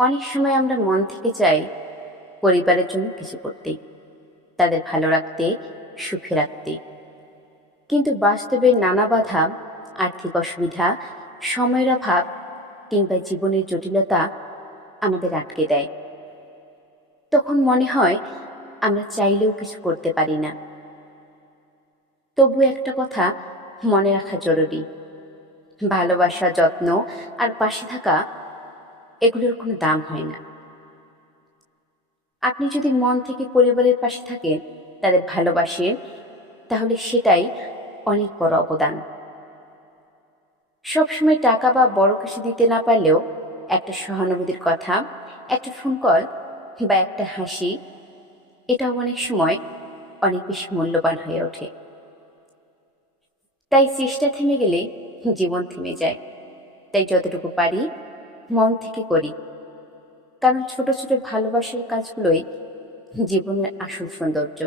অনেক সময় আমরা মন থেকে চাই পরিবারের জন্য কিছু করতে, তাদের ভালো রাখতে, সুখে রাখতে। কিন্তু বাস্তবের নানা বাধা, আর্থিক অসুবিধা, সময়ের অভাব কিংবা জীবনের জটিলতা আমাদের আটকে দেয়। তখন মনে হয় আমরা চাইলেও কিছু করতে পারি না। তবু একটা কথা মনে রাখা জরুরি। ভালোবাসা, যত্ন আর পাশে থাকা এগুলোর কোনো দাম হয় না। আপনি যদি মন থেকে পরিবারের পাশে থাকেন, তাদের ভালোবাসেন, তাহলে সেটাই অনেক বড় অবদান। সবসময় টাকা বা বড় কিছু দিতে না পারলেও একটা সহানুভূতির কথা, একটা ফোন কল বা একটা হাসি, এটাও অনেক সময় অনেক বেশি মূল্যবান হয়ে ওঠে। তাই চেষ্টা থেমে গেলে জীবন থেমে যায়। তাই যতটুকু পারি মন থেকে করি। কারণ ছোট ছোট ভালোবাসার কাজগুলোই জীবনের আসল সৌন্দর্য।